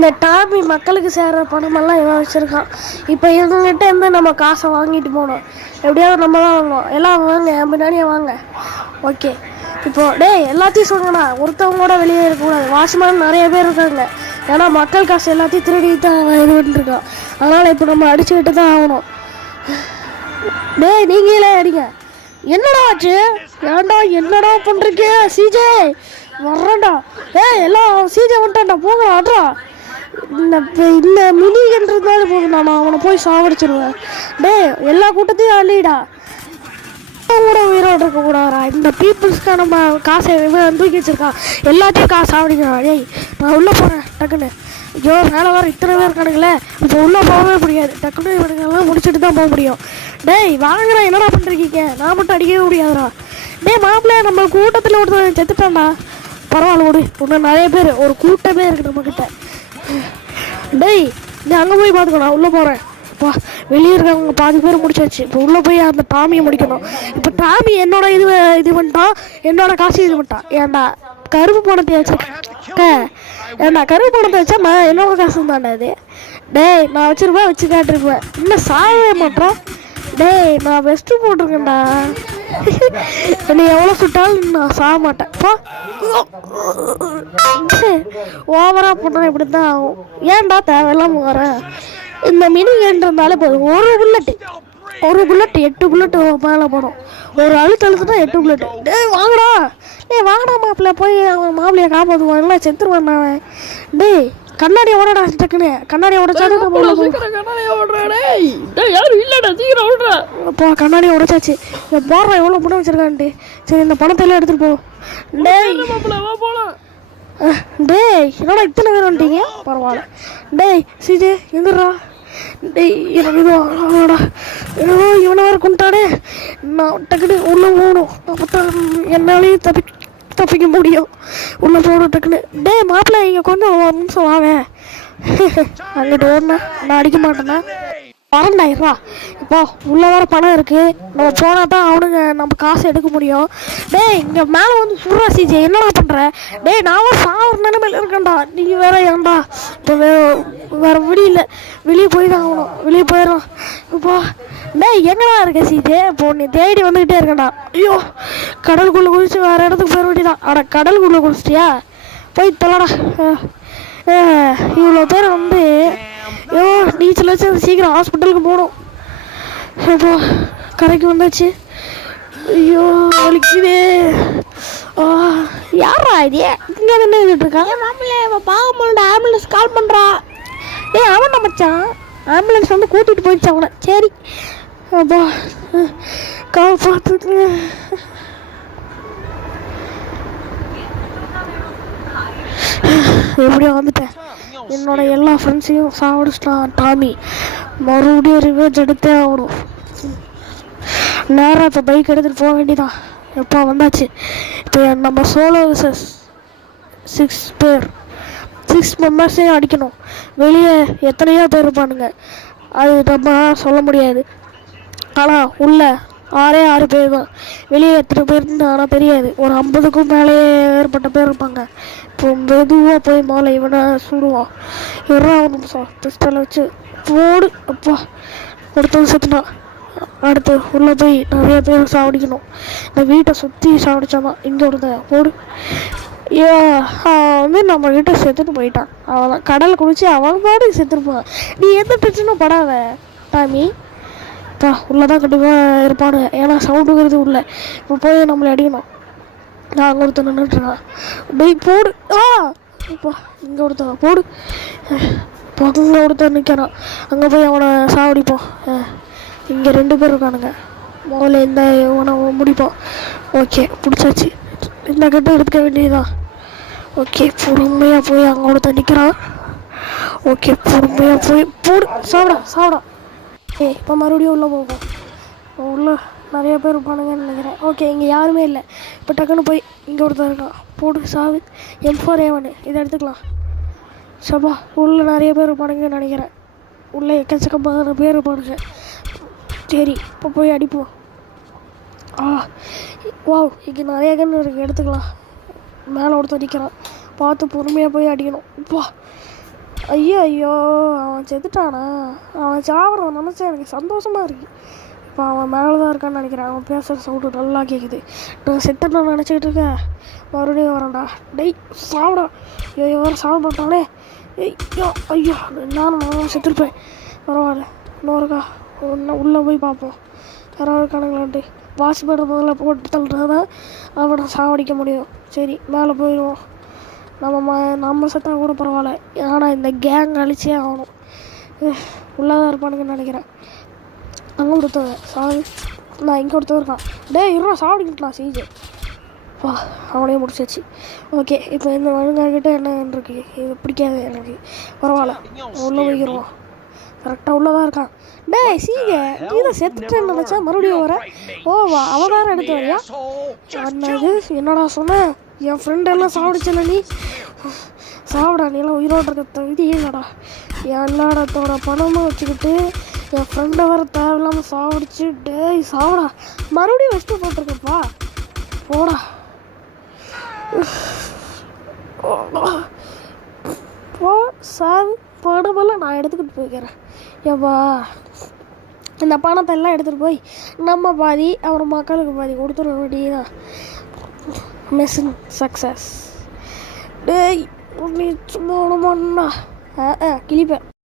இந்த டாமி மக்களுக்கு சேர்கிற பணமெல்லாம் இவன் வச்சுருக்கான். இப்போ இவங்ககிட்ட இருந்து நம்ம காசை வாங்கிட்டு போகணும். எப்படியாவது நம்ம தான் வாங்கணும். எல்லாம் வாங்க, என் பின்னாடியே வாங்க. ஓகே, இப்போது எல்லாத்தையும் சொல்லுங்கண்ணா. ஒருத்தவங்க கூட வெளியே இருக்கக்கூடாது. வாட்ச்மேன் நிறைய பேர் இருக்காங்க. ஏன்னா மக்கள் காசு எல்லாத்தையும் திருடிட்டு தான் அவன் இது பண்ணிட்டுருக்கான். அதனால் இப்போ நம்ம அடிச்சுக்கிட்டு தான் ஆகணும். நீங்களே அடிங்க. என்னடா ஆச்சு? ஏன்டா என்னடா பண்ணுறீங்க? சிஜே வர்றேன்டா. எல்லாம் சிஜே வந்துட்டான்டா. போங்கடா ஆட்ரா. இந்த மினின்றதுனால போதும், நான் அவனை போய் சாவடிச்சிருவேன். எல்லா கூட்டத்தையும் அள்ளிடா. கூட உயிரோடு இருக்கக்கூடாதா? இந்த பீப்புள்ஸ்க்காக நம்ம காசை தூக்கி வச்சிருக்கான். எல்லாத்தையும் காசு சாவடிக்கிறான். நான் உள்ளே போகிறேன் டக்குன்னு. ஐயோ, மேலே வர இத்தனை பேர் இருக்கானுங்களே. இப்போ உள்ளே போகவே முடியாது. டக்குன்னு இவனுங்கெல்லாம் முடிச்சுட்டு தான் போக முடியும். வாங்குறா. என்னடா பண்ணுறீங்க? நான் மட்டும் அடிக்கவே முடியாதுடா. மாப்பிள்ளை, நம்ம கூட்டத்தில் ஒருத்தர் செத்துட்டான்டா. பரவாயில்ல விடு. இன்னும் நிறைய பேர், ஒரு கூட்டமே இருக்குது நம்மக்கிட்ட. நீ அங்கே போய் பார்த்துக்கோ. நான் உள்ளே போகிறேன். இப்போ வெளியே இருக்கவங்க பாதி பேர் முடிச்சாச்சு. இப்போ உள்ளே போய் அந்த டாமியை முடிக்கணும். இப்போ டாமி என்னோட இது பண்ணிட்டான். என்னோட காசு இது பண்ணிட்டான். ஏன்டா கருப்பு பணத்தை வச்சிருக்கேன். ஏன்டா கருப்பு பணத்தை வச்சா என்னோட காசு தானே அது. நான் வச்சிருப்பேன், வச்சு கேட்டிருப்பேன். இன்னும் சாகவே மாட்டேன். நான் பெஸ்ட்டு போட்டிருக்கேன்டா. நீ எவ்வளோ சுட்டாலும் நான் சாக மாட்டேன். ஓவராக போட்டோம். இப்படி தான் ஆகும். ஏன்டா தேவையில்லாமல் வர? இந்த மினி கேன்றதுனால போதும். ஒரு புல்லட்டு 8 புல்லட்டு மேலே போடும். ஒரு அழுத்தழுத்துனா 8 புல்லட்டு. வாங்கடா. வாங்கடா மாப்பிள்ள. போய் அவன் மாப்பிள்ளையை காப்பாற்றுவான். எல்லாம் செத்துருவான் அவன். கண்ணாடியை ஓடடா. டக்குன்னு கண்ணாடியை உடைச்சாரு. இப்போ கண்ணாடியை உடைச்சாச்சு. இந்த போடுற எவ்வளோ பணம் வச்சிருக்கான்ட்டு. சரி, இந்த பணத்தை எல்லாம் எடுத்துட்டு போ. என்னடா இத்தனை பேர் வந்துட்டீங்க? பரவாயில்ல. சிஜே எங்கடா? எனக்கு இது ஆகடா. இவனை வேறு கொண்டாடே. நான் டக்குன்னு உள்ளே போகணும். அப்போ என்னாலையும் தப்பிக்க முடியும். உள்ளே போகணும் டக்குன்னு. மாப்பிள்ளை, இங்கே கொஞ்சம் ஒரு நிமிஷம் வாங்க. அங்கிட்டு ஓடனா நான் அடிக்க மாட்டேன்னா வரண்டாயிரா. இப்போ உள்ள வேற பணம் இருக்கு. நம்ம போனா தான் அவனுங்க நம்ம காசு எடுக்க முடியும். இங்க மேலே வந்து சுடுறா. சிஜே என்னடா பண்ற? நான் சாவர நிலைமையில இருக்கேன்டா. நீ வேற ஏன்டா? இப்போ வேற முடியல. வெளியே போய் தான் ஆகணும். வெளியே போயிடும். இப்போ எங்கடா இருக்க சிஜே? இப்போ நீ தேடி வந்துக்கிட்டே இருக்கேன்டா. ஐயோ, கடலுக்குள்ளே குளிச்சு வேற இடத்துக்கு போயிட வேண்டியதான். அட, கடலுக்குள்ளே குளிச்சிட்டியா? போய் தொலைடா. இவ்வளோ பேர் வந்து நீச்சல் வச்சு சீக்கிரம் ஹாஸ்பிட்டலுக்கு போகணும். இப்போ கரைக்கு வந்தாச்சு. ஐயோ, வலிக்குதே. யாரா இது? இங்கே என்ன எழுதிட்டு இருக்கான்? மாப்பிள்ளை, பாவம் ஆம்புலன்ஸ் கால் பண்ணுறா. அவன் மச்சான். ஆம்புலன்ஸ் வந்து கூட்டிகிட்டு போயிடுச்சு அவனை. சரி, அப்போ காப்பாற்றுங்க. எப்படியோ வந்துட்டேன். என்னோட எல்லா ஃப்ரெண்ட்ஸையும் சாவடிச்சிட்டான் டாமி. மறுபடியும் ரிவேஜ் எடுத்தே ஆகணும். நேராக இப்போ பைக் எடுத்துகிட்டு போக வேண்டியதான். எப்போ வந்தாச்சு. இப்போ நம்ம சோலோ 6 மெம்பர்ஸையும் அடிக்கணும். வெளியே எத்தனையோ பேர் இருப்பானுங்க. அது நம்ம சொல்ல முடியாது. ஆனால் உள்ள 6 பேர் தான். வெளியே எத்தனை பேர்னு ஆனால் தெரியாது. ஒரு 50க்கும் மேலேயே ஏற்பட்ட பேர் இருப்பாங்க. இப்போ மெதுவாக போய் மேலே இவனை சுடுவான். ஒரு நிமிஷம் பிஸ்டலை வச்சு போடு. அப்பா, ஒருத்தவங்க செத்துனான். அடுத்து உள்ளே போய் நிறைய பேர் சாவடிக்கணும். இந்த வீட்டை சுற்றி சாவடிச்சாதான். இங்கே ஒருத்தன் போடு. வந்து நம்ம கிட்ட செத்துட்டு போயிட்டான். அவன் கடலை குடிச்சு அவன் பாடு செத்துருப்பான். நீ எந்த பிரச்சனையும் படாத டாமி. உள்ளதான் கண்டிப்பாக இருப்பானுங்க. ஏன்னா சவுண்டுங்கிறது உள்ள. இப்போ போய் நம்மளை அடிக்கணும். நான் அங்கே ஒருத்தர் நின்றுட்டுருக்கான். போடு. இப்போ இங்கே ஒருத்தன் போடு. இப்போ அங்கே ஒருத்தர் நிற்கிறான். அங்கே போய் அவனை சாவடிப்போம். இங்கே 2 பேர் இருக்கானுங்க. முதல்ல இந்த இவனை முடிப்போம். ஓகே, பிடிச்சாச்சு. இந்த கட்டை எடுத்துக்க வேண்டியதுதான். ஓகே, பொறுமையாக போய் அங்கே ஒருத்தர் நிற்கிறான். ஓகே, பொறுமையாக போய் போடு. சாப்பிடா. இப்போ மறுபடியும் உள்ளே போகும். உள்ளே நிறைய பேர் இருப்பானுங்கன்னு நினைக்கிறேன். ஓகே, இங்கே யாருமே இல்லை. இப்போ டக்குன்னு போய் இங்கே ஒருத்தர் இருக்கான். போடு. சாவு. M4A1 இதை எடுத்துக்கலாம். சபா, உள்ளே நிறைய பேர் இருப்பானுங்கன்னு நினைக்கிறேன். உள்ளே எக்கச்சக்கமான பேர் இருப்பானுங்க. சரி, இப்போ போய் அடிப்போம். வாவ், இங்கே நிறைய கன்று இருக்குது. எடுத்துக்கலாம். மேலே ஒருத்தர் நிற்கிறான். பார்த்து பொறுமையாக போய் அடிக்கணும். இப்போ ஐயோ ஐயோ, அவன் செத்துட்டானா? அவன் சாப்பிட்றவன் நினச்சா எனக்கு சந்தோஷமாக இருக்குது. இப்போ அவன் மேலே தான் இருக்கான்னு நினைக்கிறேன். அவன் பேசுகிற சவுண்டு நல்லா கேட்குது. நான் செத்தனை நினச்சிக்கிட்டு இருக்கேன். மறுபடியும் வரேன்டா. டெய் சாப்பிடா. ஐயோ வேறு சாப்பிட மாட்டானே. ஐயோ ஐயோ, நான் செத்துருப்பேன். பரவாயில்ல, இன்னொருக்கா உள்ளே போய் பார்ப்போம். யாராவது இருக்கானுங்களான்ட்டு. வாட்ச்மேனை முதல்ல போட்டு தள்ளுறதான் அவனை சாவடிக்க முடியும். சரி, மேலே போயிடுவோம். நம்ம செத்தா கூட பரவாயில்ல, ஆனால் இந்த கேங் அழிச்சே ஆகணும். உள்ளதான் இருப்பானுங்கன்னு நினைக்கிறேன். அங்கே கொடுத்தவன் சாவி, நான் இங்கே கொடுத்தது இருக்கான். இருவா சாப்பிட்டுக்கிட்டலாம் சீஜு. வா, அவனே முடிச்சாச்சு. ஓகே, இப்போ இந்த மழுங்காக்கிட்ட என்ன இருக்கு? இது பிடிக்காது எனக்கு. பரவாயில்ல, உள்ளே போய்க்கிறோம். கரெக்டாக உள்ளதான் இருக்கான். சீங்க, நீ தான் செத்துட்டேன்னு நினச்சா மறுபடியும் வர. வா, அவதாரம் எடுத்து வரியா? என்னது, என்னடா சொன்ன? என் ஃப்ரெண்டெல்லாம் சாப்பிடுச்சல நீ. சாப்பிடா, நீலாம் உயிரோட இருக்க தகுதி இல்லைடா. என் எல்லாடத்தோட பணமும் வச்சுக்கிட்டு என் ஃப்ரெண்டை வர தேவையில்லாமல் சாப்பிடுச்சு. சாப்பிடா, மறுபடியும் வச்சுட்டு போட்டிருக்கப்பா. போடா. போ சார், பணமெல்லாம் நான் எடுத்துக்கிட்டு போய்க்கிறேன். ஏப்பா, இந்த பணத்தை எல்லாம் எடுத்துகிட்டு போய் நம்ம பாதி அப்புறம் மக்களுக்கு பாதி கொடுத்துட வேண்டியதான். Mission success. நீ சும்மா கிளிப்பேன்.